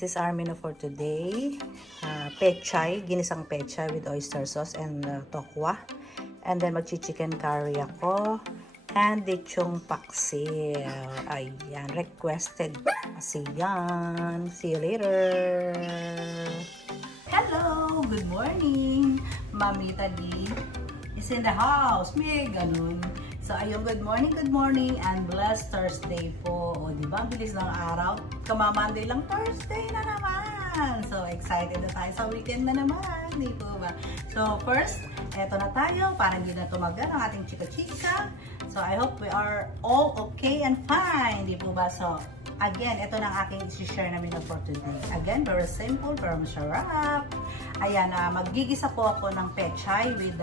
this is our menu for today. Pechay, ginisang pechay with oyster sauce and tokwa. And then magchi-chicken curry ako. And lechong paksiw. Ayan, requested kasi yan. See you later. Hello, good morning. Mamita D is in the house. May ganun. So, ayun, good morning, and blessed Thursday po. O, diba? Bilis ng araw. Kama-Monday lang, Thursday na naman. So, excited na tayo sa weekend na naman. Di po ba? So, first, eto na tayo. Parang hindi na tumagal ang ating chika-chika. So, I hope we are all okay and fine. Di po ba? So, again, ito na ang aking isi-share na menu for today. Again, very simple, pero masarap. Ayan, magigisa po ako ng pechay with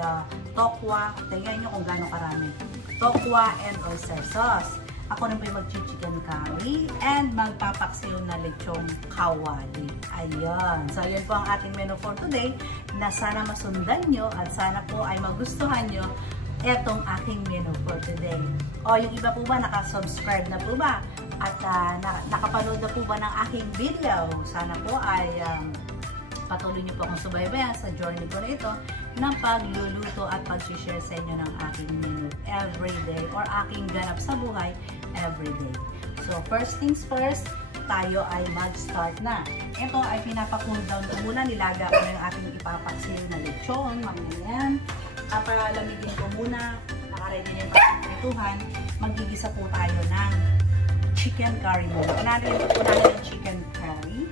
tokwa. Tingnan nyo kung gano'ng karami. Tokwa and oyster sauce. Ako rin po yung mag-chicken curry and magpapaksiw na lechong kawali. Ayun. So, yun po ang ating menu for today na sana masundan nyo at sana po ay magustuhan nyo etong aking menu for today. O, yung iba po ba, nakasubscribe na po ba? At nakapanood na po ba ng aking video? Sana po ay patuloy niyo po akong subaybayan sa journey ko na ito ng pagluluto at pag-share sa inyo ng aking menu everyday or aking ganap sa buhay everyday. So, first things first, tayo ay mag-start na. Ito ay pinapa-cool down ko muna. Nilaga ko na yung ating ipapaksiw na lechon. Mamaya. Para lamigin ko muna. Nakaready na yung pagkakituhan. Magigisa po tayo ng chicken curry muna. Unahin po natin yung chicken curry.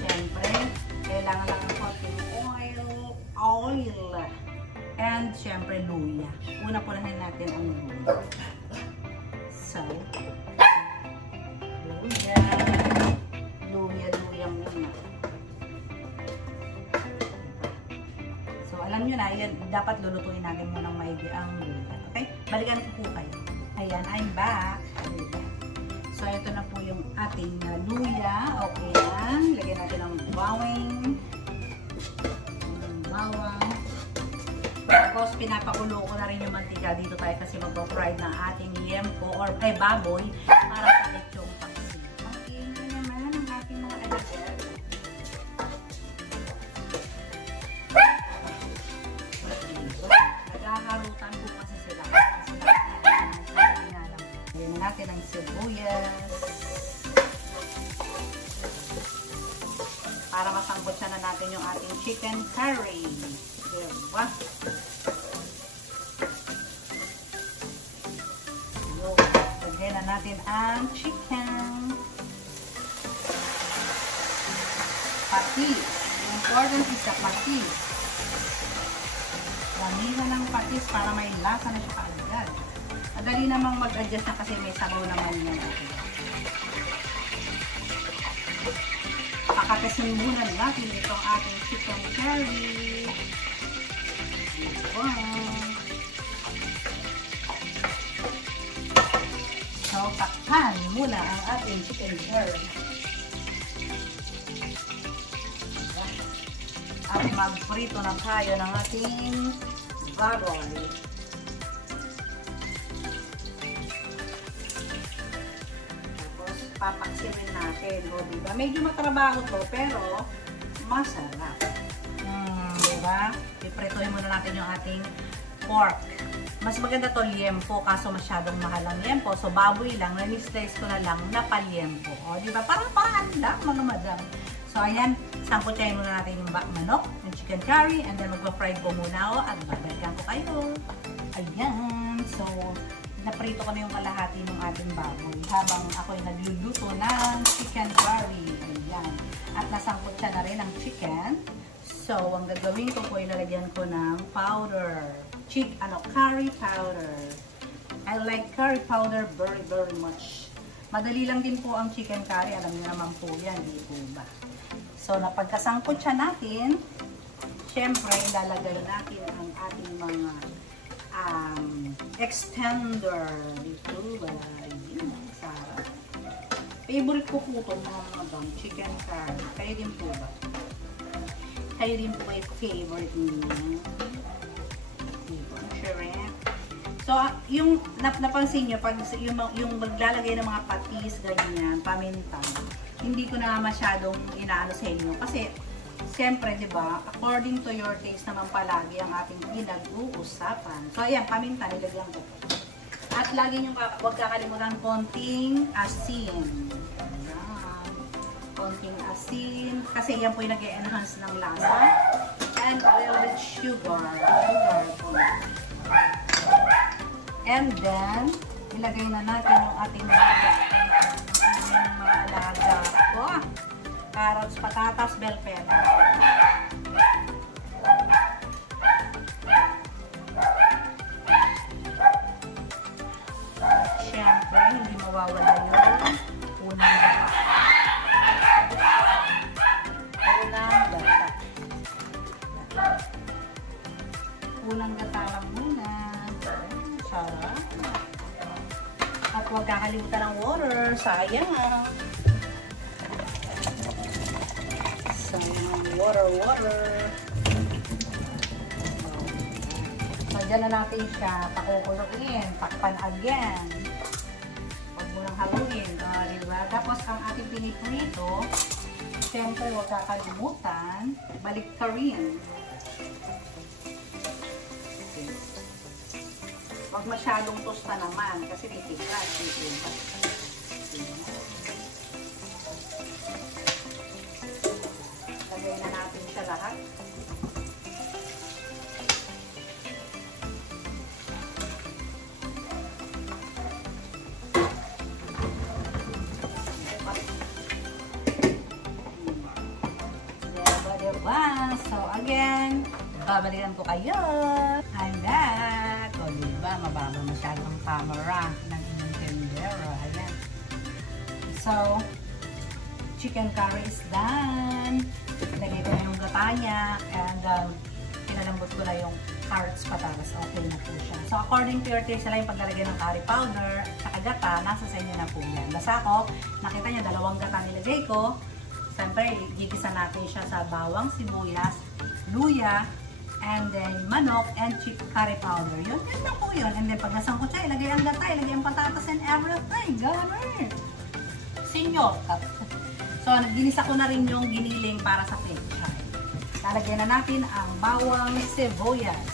Siyempre, kailangan lang ng konting oil. And siyempre, luya. Una po nahin natin ang luya. So, luya muna. So, alam nyo na, yan, dapat lulutuin natin muna ng maigi ang luya. Okay? Balikan ko po kayo. Ayan, I'm back. So, ito na po yung ating luya. Okay yan. Lagyan natin ng bawang. Tapos, pinapakulo ko na rin yung mantika. Dito tayo kasi mag-fry ng ating liempo or baboy para sa lechong paksiw. Okay na naman ang ating mga agad. Naghaharutan po kasi sila. Lagyan natin ang sibuyas. Para masangkot siya na natin yung ating chicken curry. Diba? Lagyan na natin ang chicken. Patis. Important is the patis. Lamihan ng patis para may lasa na siya kaagad. Madali namang mag-adjust na kasi may sabaw naman yan. Pakatasin muna natin itong ating chicken curry. So, takpan muna ang ating chicken curry. At magprito na tayo ng ating baboy. Tapos, papaksiwin natin. O, diba? Medyo matrabaho to, pero masarap. Diba? Ipritohin muna natin yung ating pork. Mas maganda to liempo, kaso masyadong mahal ang liempo. So, baboy lang, na-slice ko na lang na paliempo. O, diba? Parang lang, mga madam. So, ayan, sangkutayin muna natin yung manok, yung chicken curry, and then mag-fry ko muna ako at babalikan ko kayo. Ayan. So, naprito ko na yung kalahati ng ating baboy habang ako'y nagluluto ng chicken curry. Ayan. At nasangkot siya na rin ang chicken. So, ang gagawin ko po, ilalagyan ko ng powder. Curry powder. I like curry powder very, very much. Madali lang din po ang chicken curry. Alam niyo naman po yan, di po ba? So, napagkasangkot siya natin, syempre, ilalagay natin ang ating mga extender. Dito ba? Yun, sarap. Favorite ko po ito, mga chicken curry. Kayo din po ba? Kayo din po yung favorite niyo. So, yung napansin nyo, pag yung maglalagay ng mga patis, ganyan, paminta, hindi ko na masyadong inaano sa inyo. Kasi, siyempre, di ba, according to your taste naman palagi ang ating pinag-uusapan. So, ayan, paminta, nilagyan ko. At lagi nyo huwag kakalimutan konting asin. Ayan. Konting asin. Kasi yan po yung nag-enhance ng lasa. And a little bit sugar. And then, ilagay na natin yung ating mga alaga. Oh, carrots, patatas, bell pepper. Siyempre, hindi mawawala yung unang gata. Unang gata lang muna. Sarap. At huwag kakalimutan ng water. Sayang ah. Sayang water. So, dyan na natin siya pakukuluin. Takpan again. Huwag mo lang haluin. Diba? Tapos, ang ating piniprito, siyempre, huwag kakalimutan, balik ka rin. Huwag masyadong tosta naman kasi titigas. Lagay na natin siya lahat. So again, babalikan ko kayo. I'm back. O diba, mababa masyadong camera ng inyong tendero. Ayan. So, chicken curry is done. Lagay ko na yung gata niya. And pinalambot ko na yung carrots, patatas. Okay na po siya. So, according to your taste, yung paglalagay ng curry powder at gata, nasa sa inyo na po yan. Basta ako, nakita niya, 2 gata nilagay ko. Siyempre, gigisa natin siya sa bawang, sibuyas, luya, and then manok, and curry powder. Yun na po yun. And then, pag nasangkot siya, ilagay ang gata, ilagay ang patatas and everything. Ganun. Senyor. So, ginisa ko na rin yung giniling para sa pechay. Lalagyan na natin ang bawang, sibuyas.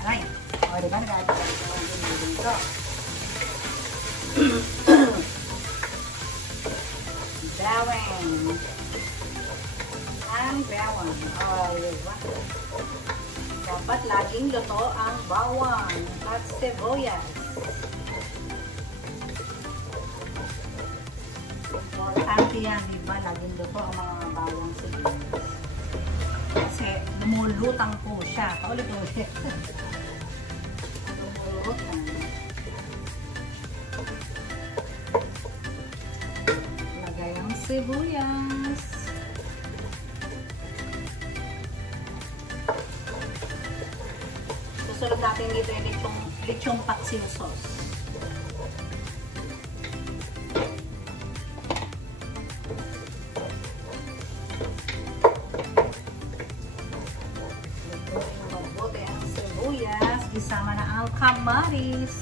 Alright. O, diba? Nagagawin ko ang giniling ko. Bawang. Ang bawang. Oh, diba? Dapat laging luto ang bawang at sibuyas. Importante yan, diba? Laging luto ang mga bawang sibuyas. Kasi lumulutang po siya. Paulit-ulit. Lumulutang. Sibuyas. Susunod natin dito yung lechong paksiw sauce. Mabuti ang sibuyas. Isama na ang kamaris.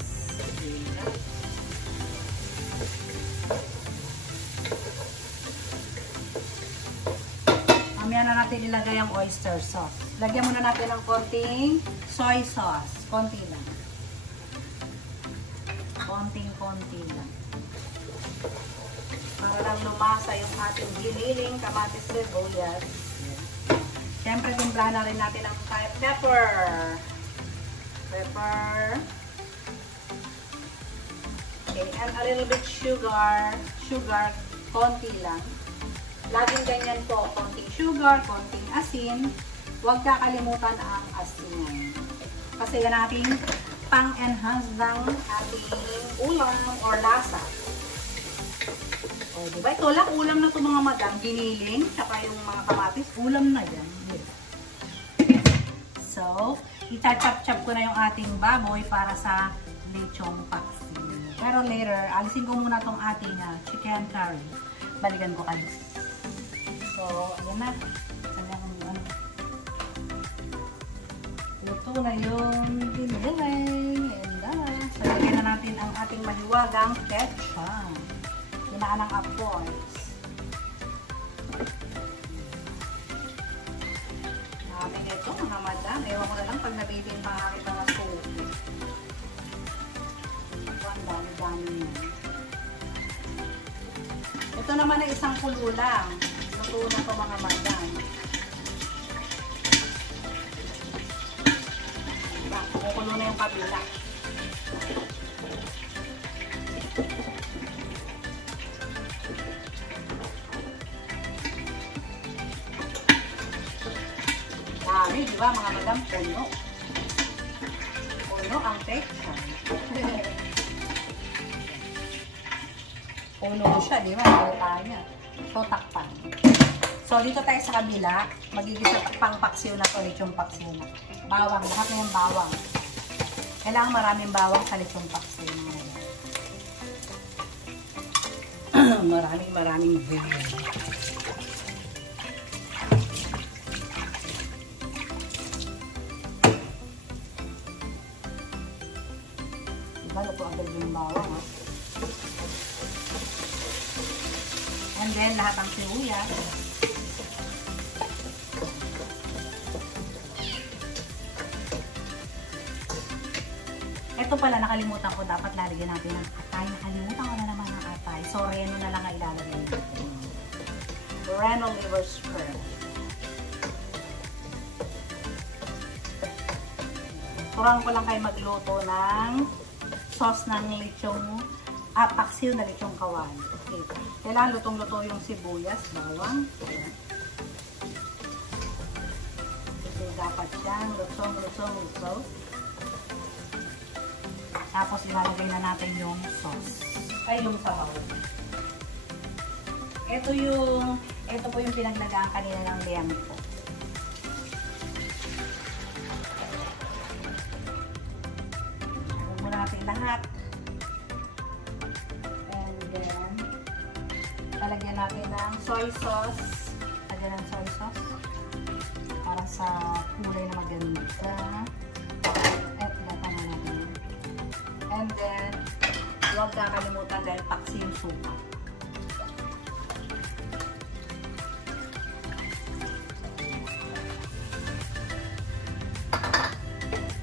Mamaya na natin ilagay ang oyster sauce. Lagyan muna natin ng konting soy sauce. Konti lang. Konting-konti lang. Para lang lumasa yung ating giniling kamatis sibuyas. Siyempre, timplahan na rin natin ang pepper. Pepper. Okay, and a little bit sugar. Sugar, konti lang. Laging ganyan po, konting sugar, konting asin. Huwag kakalimutan ang asin. Kasi yan ating pang-enhance ng ating ulam or lasa. O, diba? Ito lang, ulam na ito mga madam. Giniling, saka yung mga kamatis, ulam na yan. So, itachop-chop ko na yung ating baboy para sa lechong paksiw. Pero later, alisin ko muna itong ating chicken curry. Balikan ko kayo. So, ayan na. Luto na yung giniling. Ayan na. So, lagyan na natin natin ang ating mahiwagang petsa. Hinaan ng apoy. Dami nito mga madam. Ewan ko na lang pag nabitin pa aking mga sopo. Ang dami-dami yan. Ito naman ay isang kulo lang. Luto na ito mga madam. Kukulo na yung kabila. Dami, di ba mga madam? Puno. Puno ang petsa. Puno siya, di ba? Halata niya. So, takpan. So, dito tayo sa kabila. Magigisa pang paksiw na to, lechong paksiw na. Bawang, lahat na yung bawang. Kailangan maraming bawang sa lechong paksiw na. Maraming bawang. Diba, luto agad yung bawang, ha? And then, lahat ng sibuyas. Ito pala, nakalimutan ko, dapat lalagyan natin ng atay. Nakalimutan ko na naman ng atay. So, reno na lang ang ilalagay natin. Reno liver spread. Turuan ko lang kayo magluto ng sauce ng lechong paksiw na lechong kawali. Okay. Kailangan lutong-luto yung sibuyas, bawang. Ayan. So, dapat siyang lutong. Tapos ilalagay na natin yung sauce. Ay, yung sabaw. Ito po yung pinaglagaan kanina ng liempo. Lagyan muna natin lahat. And then, lalagyan natin ng soy sauce. Lagyan ng soy sauce. Para sa kulay na maganda. And then, huwag kakalimutan dahil paksi yung suka.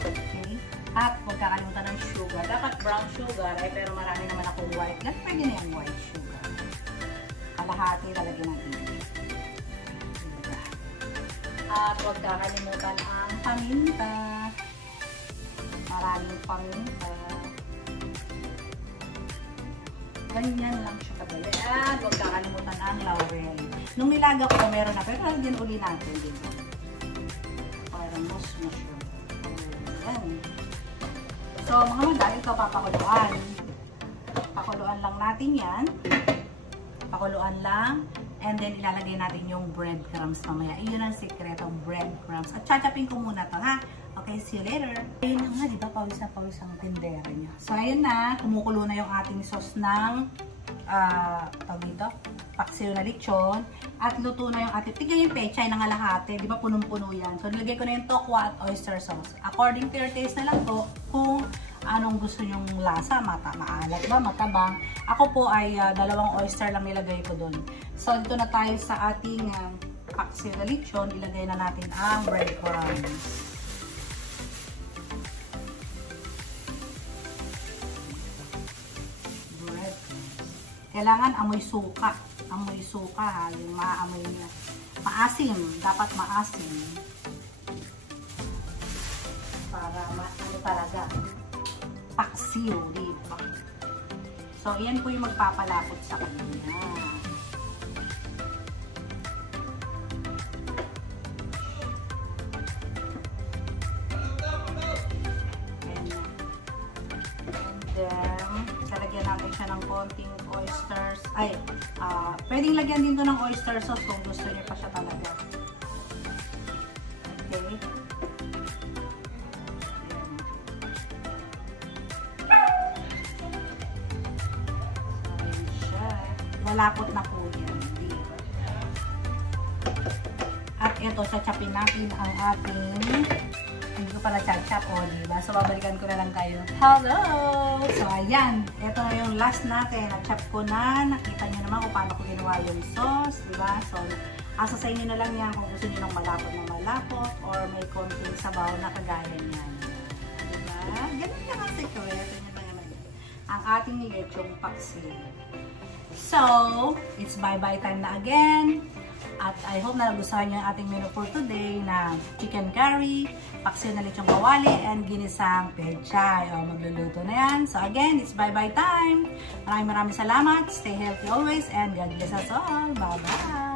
Okay. At huwag kakalimutan ng sugar. Dapat brown sugar, pero marami naman akong white. Ganun pwede na yung white sugar. Kalahati talagyan natin. At huwag kakalimutan ang paminta. Maraming paminta. Ganyan lang siya kadali. At huwag kakalimutan ang laurel. Nung nilaga ko, meron na. Pero lagyan uli natin. Diba? Parang mas siya. Ayan. So, mga madali ito papakuluan. Pakuluan lang natin yan. Pakuluan lang. And then, ilalagay natin yung breadcrumbs mamaya. Iyon ang sikreto, breadcrumbs. At chachapin ko muna to, ha? Okay, see you later. Ayun na nga, di ba? Pawis ang tindera niya. So, ayun na. Kumukulo na yung ating sauce ng paksiw na lechon. At luto na yung ating, tignan yung pechay ng kalahati. Di ba? Punong-puno yan. So, nilagay ko na yung tokwa at oyster sauce. According to your taste na lang po, kung anong gusto nyong lasa, maalat ba, matabang. Ako po ay 2 oyster lang nilagay ko doon. So, dito na tayo sa ating paksiw na lechon. Ilagay na natin ang breadcrumbs. Kailangan amoy suka. Amoy suka, ha. Yung maamoy niya. Maasim. Dapat maasim. Para ano talaga. Paksiw, diba? So, yan po yung magpapalapot sa kanya. Lalagyan natin siya ng konting oysters. Ay, pwedeng lagyan din to ng oyster sauce kung gusto niyo pa siya talaga. Okay. Ayan siya. Malapot na po yan. Diba? At ito, chachapin natin ang ating, hindi ko pala chop-chop, o, diba? So, babalikan ko na lang kayo. Hello! So, ayan. Ito na yung last natin. Na-chop ko na. Nakita nyo naman kung paano ko ginawa yung sauce, diba? So, asa sa inyo na lang yan kung gusto nyo ng malapot or may konting sabaw na kagaya niyan. Diba? Ganun ka kasi ko. Ito nyo lang naman. Ang ating lechong paksiw. So, it's bye-bye time na again. At I hope na nagustuhan nyo yung ating menu for today na chicken curry, paksiw na lechong kawali, and ginisang pechay. O, magluluto na yan. So again, it's bye-bye time. Maraming salamat. Stay healthy always and God bless us all. Bye-bye!